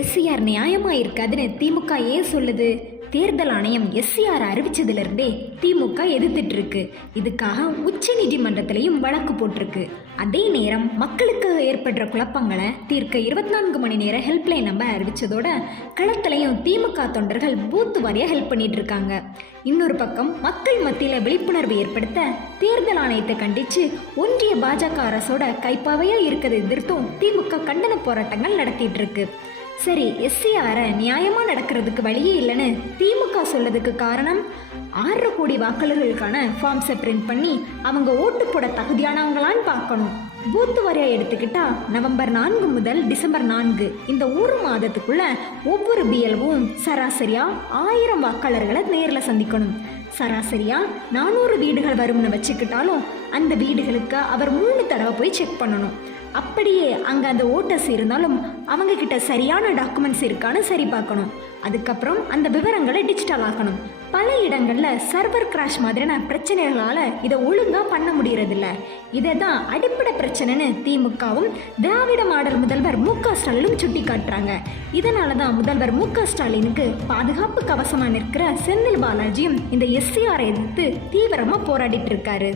SCR நியாயமாக இருக்காதுன்னு திமுக ஏன் சொல்லுது? தேர்தல் ஆணையம் எஸ்சிஆர் அறிவிச்சதுலேருந்தே திமுக எதிர்த்துட்டு இருக்கு. இதுக்காக உச்ச நீதிமன்றத்திலையும் வழக்கு போட்டிருக்கு. அதே நேரம் மக்களுக்கு ஏற்படுற குழப்பங்களை தீர்க்க 24 மணி நேர ஹெல்ப்லைன் நம்பர் அறிவிச்சதோட களத்திலையும் திமுக தொண்டர்கள் பூத்து வாரியாக ஹெல்ப் பண்ணிட்டு இருக்காங்க. இன்னொரு பக்கம் மக்கள் மத்தியில் விழிப்புணர்வு ஏற்படுத்த தேர்தல் ஆணையத்தை கண்டித்து ஒன்றிய பாஜக அரசோட கைப்பாவையாக இருக்கிறது எதிர்த்தும் திமுக கண்டன போராட்டங்கள் நடத்திட்டு இருக்கு. சரி, எஸ்சிஆரை நியாயமாக நடக்கிறதுக்கு வழியே இல்லைன்னு திமுக சொல்லதுக்கு காரணம் 6 கோடி வாக்காளர்களுக்கான ஃபார்ம்ஸை பிரிண்ட் பண்ணி அவங்க ஓட்டு போட தகுதியானவங்களான்னு பார்க்கணும். பூத்து வரையாக எடுத்துக்கிட்டா நவம்பர் 4 முதல் டிசம்பர் 4 இந்த ஒரு மாதத்துக்குள்ள ஒவ்வொரு பிஎல்வும் சராசரியாக 1000 வாக்காளர்களை நேரில் சந்திக்கணும். சராசரியாக 400 வீடுகள் வரும்னு வச்சுக்கிட்டாலும் அந்த வீடுகளுக்கு அவர் 3 தடவை போய் செக் பண்ணணும். அப்படியே அங்கே அந்த ஓட்டர்ஸ் இருந்தாலும் அவங்கக்கிட்ட சரியான டாக்குமெண்ட்ஸ் இருக்கான்னு சரி பார்க்கணும். அதுக்கப்புறம் அந்த விவரங்களை டிஜிட்டல் ஆக்கணும். பல இடங்களில் சர்வர் கிராஷ் மாதிரியான பிரச்சனைகளால் இதை ஒழுங்காக பண்ண முடியறதில்ல. இதை தான் அடிப்படை பிரச்சனைன்னு திமுகவும் திராவிட மாடல் முதல்வர் மு.க. ஸ்டாலினும் சுட்டி காட்டுறாங்க. இதனால தான் முதல்வர் மு.க. ஸ்டாலினுக்கு பாதுகாப்பு கவசமாக நிற்கிற செந்தில் பாலாஜியும் இந்த எஸ்சிஆரை எதிர்த்து தீவிரமாக போராடிட்டு இருக்காரு.